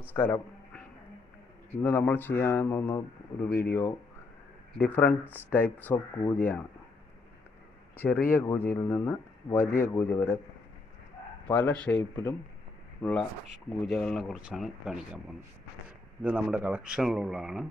നമസ്കാരം. ഇന്ന് നമ്മൾ ചെയ്യാൻ പോകുന്ന ഒരു വീഡിയോ ഡിഫറൻറ്റ് ടൈപ്സ് ഓഫ് കൂജയാണ്. ചെറിയ കൂജയിൽ നിന്ന് വലിയ കൂജ വരെ പല ഷേപ്പിലും ഉള്ള കൂജകളെ കുറിച്ചാണ് കാണിക്കാൻ പോകുന്നത്. ഇത് നമ്മുടെ കളക്ഷനിലുള്ളതാണ്.